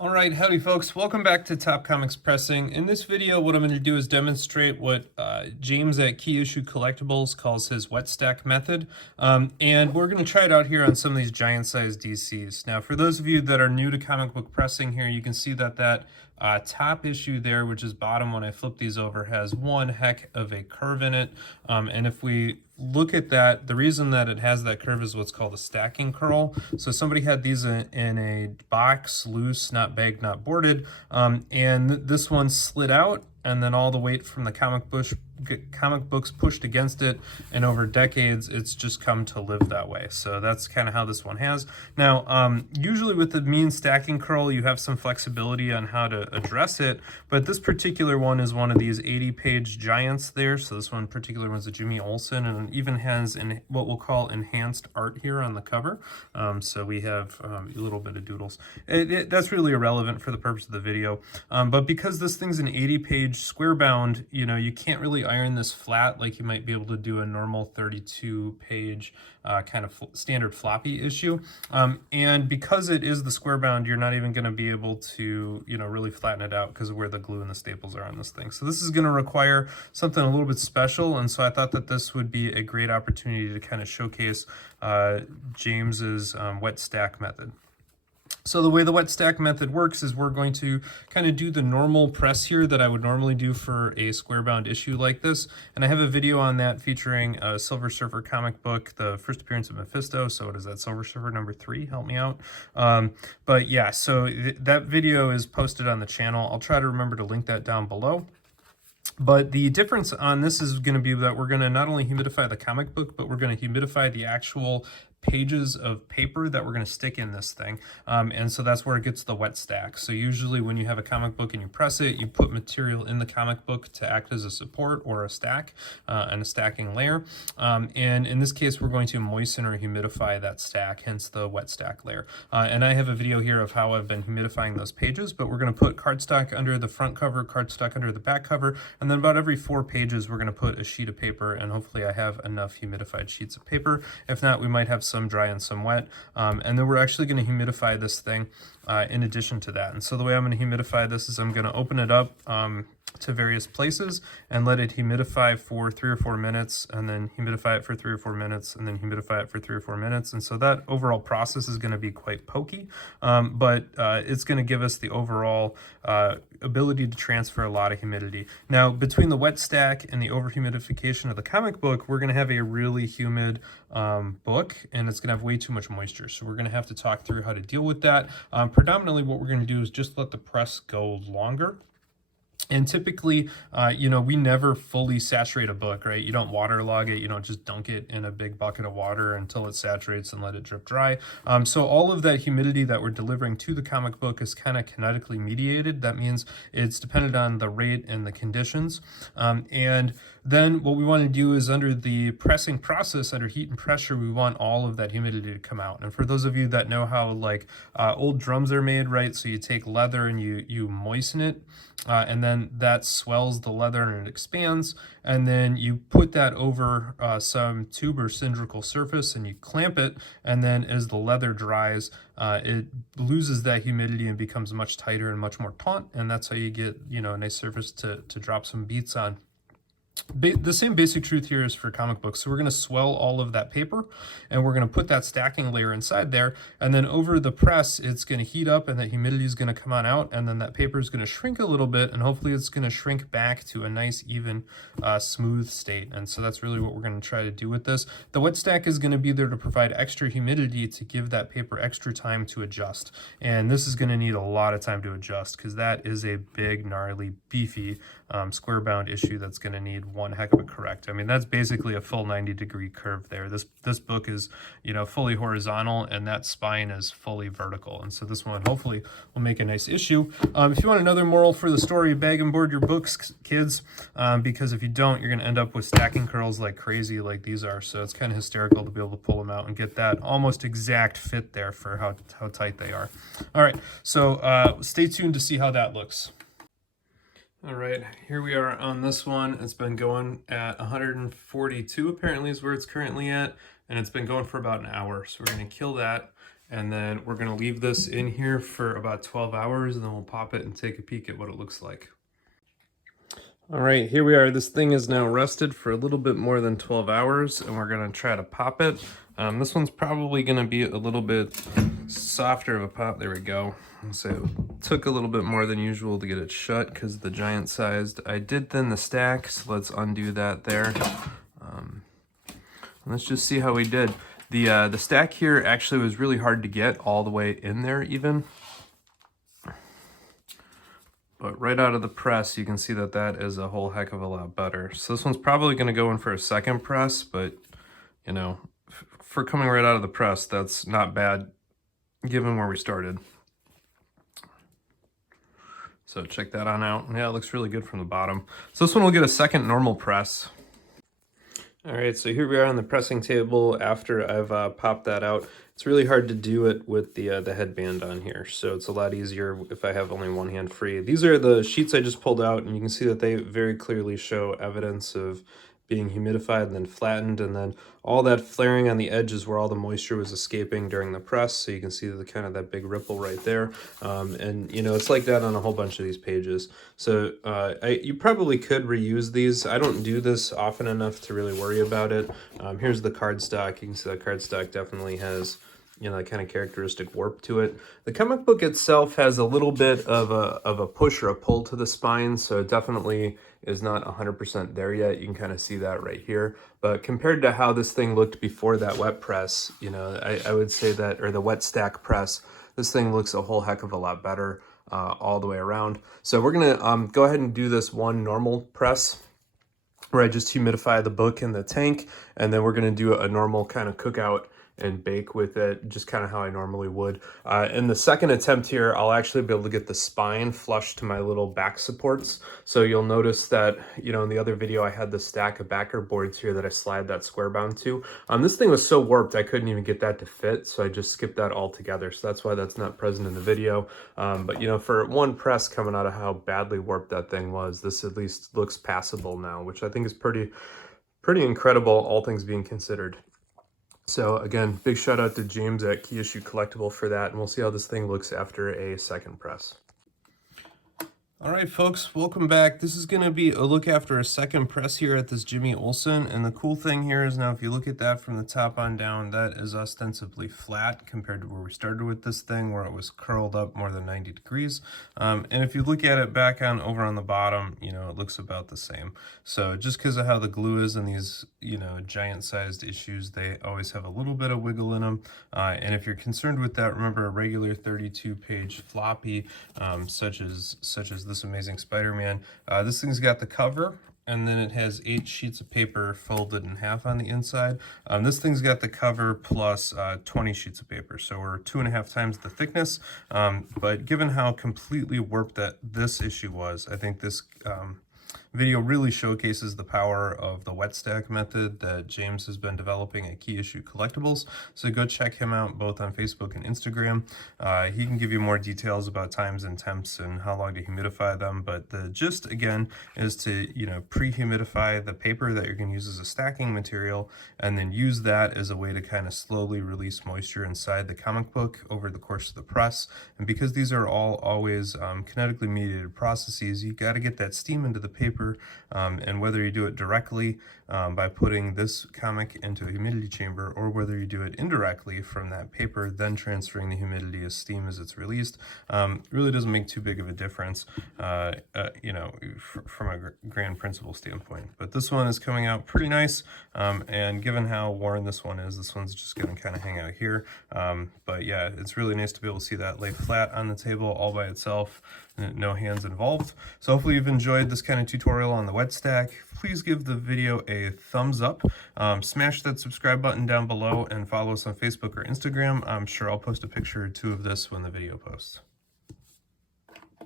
All right, howdy folks. Welcome back to Top Comics Pressing. In this video, what I'm going to do is demonstrate what James at Key Issue Collectibles calls his wet stack method. And we're going to try it out here on some of these giant size DCs. Now, for those of you that are new to comic book pressing here, you can see that top issue there, which is bottom when I flip these over, has one heck of a curve in it. And if we look at that, the reason that it has that curve is what's called a stacking curl. So somebody had these in a box, loose, not bagged, not boarded, and this one slid out, and then all the weight from the comic books pushed against it, and over decades it's just come to live that way. So that's kind of how this one has. Now usually with the mean stacking curl you have some flexibility on how to address it, but this particular one is one of these 80-page giants there. So this one in particular was a Jimmy Olsen, and it even has what we'll call enhanced art here on the cover. So we have a little bit of doodles. That's really irrelevant for the purpose of the video, but because this thing's an 80-page square bound, you can't really iron this flat like you might be able to do a normal 32-page kind of standard floppy issue. And because it is the square bound, you're not even going to be able to really flatten it out because of where the glue and the staples are on this thing. So this is going to require something a little bit special, and so I thought that this would be a great opportunity to kind of showcase James's wet stack method. So the way the wet stack method works is we're going to kind of do the normal press here that I would normally do for a square bound issue like this. And I have a video on that featuring a Silver Surfer comic book, the first appearance of Mephisto. So what is that, Silver Surfer number 3? Help me out. But yeah, so that video is posted on the channel. I'll try to remember to link that down below. But the difference on this is going to be that we're going to not only humidify the comic book, but we're going to humidify the actual pages of paper that we're going to stick in this thing. And so that's where it gets the wet stack. So usually when you have a comic book and you press it, you put material in the comic book to act as a support or a stack and a stacking layer. And in this case, we're going to moisten or humidify that stack, hence the wet stack layer. And I have a video here of how I've been humidifying those pages, but we're going to put cardstock under the front cover, cardstock under the back cover, and then about every 4 pages, we're going to put a sheet of paper, and hopefully I have enough humidified sheets of paper. If not, we might have some dry and some wet, and then we're actually going to humidify this thing in addition to that. And so the way I'm going to humidify this is I'm going to open it up to various places and let it humidify for 3 or 4 minutes, and then humidify it for 3 or 4 minutes, and then humidify it for 3 or 4 minutes. And so that overall process is going to be quite pokey, but it's going to give us the overall ability to transfer a lot of humidity. Now, between the wet stack and the over humidification of the comic book, we're going to have a really humid book, and it's going to have way too much moisture. So we're going to have to talk through how to deal with that. Predominantly what we're going to do is just let the press go longer. And typically, we never fully saturate a book, right? You don't waterlog it. You don't just dunk it in a big bucket of water until it saturates and let it drip dry. So all of that humidity that we're delivering to the comic book is kind of kinetically mediated. That means it's dependent on the rate and the conditions. And then what we want to do is under the pressing process, under heat and pressure, we want all of that humidity to come out. And for those of you that know how old drums are made, right? So you take leather and you moisten it, and then that swells the leather and it expands, and then you put that over some tube or cylindrical surface and you clamp it, and then as the leather dries, it loses that humidity and becomes much tighter and much more taut, and that's how you get a nice surface to drop some beats on. The same basic truth here is for comic books. So we're going to swell all of that paper, and we're going to put that stacking layer inside there, and then over the press it's going to heat up, and that humidity is going to come on out, and then that paper is going to shrink a little bit, and hopefully it's going to shrink back to a nice even smooth state. And so that's really what we're going to try to do with this. The wet stack is going to be there to provide extra humidity to give that paper extra time to adjust, and this is going to need a lot of time to adjust because that is a big, gnarly, beefy square bound issue that's going to need one heck of a correct. I mean, that's basically a full 90-degree curve there. This book is fully horizontal, and that spine is fully vertical, and so this one hopefully will make a nice issue. If you want another moral for the story, bag and board your books, kids, because if you don't, you're going to end up with stacking curls like crazy like these are. So it's kind of hysterical to be able to pull them out and get that almost exact fit there for how tight they are. All right, so stay tuned to see how that looks. All right, here we are on this one. It's been going at 142 apparently is where it's currently at, and it's been going for about an hour. So we're going to kill that, And then we're gonna leave this in here for about 12 hours and then we'll pop it and take a peek at what it looks like. All right, here we are. This thing is now rested for a little bit more than 12 hours and we're gonna try to pop it. This one's probably gonna be a little bit softer of a pop. There we go. So it took a little bit more than usual to get it shut because of the giant sized. I did thin the stack, so let's undo that there. Let's just see how we did. The stack here actually was really hard to get all the way in there even. But right out of the press, you can see that that is a whole heck of a lot better. So this one's probably going to go in for a second press, but you know, for coming right out of the press, that's not bad given where we started. So check that on out. Yeah, it looks really good from the bottom. So this one will get a second normal press. All right, so here we are on the pressing table after I've popped that out. It's really hard to do it with the headband on here, so it's a lot easier if I have only one hand free. These are the sheets I just pulled out, and you can see that they very clearly show evidence of being humidified and then flattened, and then all that flaring on the edge is where all the moisture was escaping during the press, so you can see the kind of that big ripple right there. And you know, it's like that on a whole bunch of these pages. So you probably could reuse these. I don't do this often enough to really worry about it. Here's the cardstock. You can see that cardstock definitely has, you know, that kind of characteristic warp to it. The comic book itself has a little bit of a push or a pull to the spine, so it definitely is not 100% there yet. You can kind of see that right here. But compared to how this thing looked before that wet press, you know, I would say that, or the wet stack press, this thing looks a whole heck of a lot better all the way around. So we're gonna go ahead and do this one normal press where I just humidify the book in the tank, and then we're gonna do a normal kind of cookout and bake with it, just kind of how I normally would. In the second attempt here, I'll actually be able to get the spine flush to my little back supports. So you'll notice that, you know, in the other video, I had the stack of backer boards here that I slide that square bound to. This thing was so warped, I couldn't even get that to fit, so I just skipped that altogether. So that's why that's not present in the video. But you know, for one press coming out of how badly warped that thing was, this at least looks passable now, which I think is pretty incredible, all things being considered. So again, big shout out to James at Key Issue Collectible for that, and we'll see how this thing looks after a second press. All right, folks, welcome back. This is going to be a look after a second press here at this Jimmy Olsen. And the cool thing here is now if you look at that from the top on down, that is ostensibly flat compared to where we started with this thing, where it was curled up more than 90 degrees. And if you look at it back on over on the bottom, you know, it looks about the same. So just because of how the glue is and these, you know, giant sized issues, they always have a little bit of wiggle in them. And if you're concerned with that, remember a regular 32-page floppy, such as this amazing Spider-Man. This thing's got the cover, and then it has 8 sheets of paper folded in half on the inside. This thing's got the cover plus 20 sheets of paper, so we're 2.5 times the thickness. But given how completely warped that this issue was, I think this video really showcases the power of the wet stack method that James has been developing at Key Issue Collectibles. So go check him out both on Facebook and Instagram. He can give you more details about times and temps and how long to humidify them. But the gist, again, is to, you know, pre-humidify the paper that you're going to use as a stacking material, and then use that as a way to kind of slowly release moisture inside the comic book over the course of the press. And because these are all always kinetically mediated processes, you got to get that steam into the paper. And whether you do it directly by putting this comic into a humidity chamber, or whether you do it indirectly from that paper, then transferring the humidity as steam as it's released, really doesn't make too big of a difference, you know, from a grand principle standpoint. But this one is coming out pretty nice, and given how worn this one is, this one's just going to kind of hang out here. But yeah, it's really nice to be able to see that lay flat on the table all by itself, no hands involved. So hopefully you've enjoyed this kind of tutorial on the wet stack. Please give the video a thumbs up, smash that subscribe button down below, and follow us on Facebook or Instagram. I'm sure I'll post a picture or two of this when the video posts.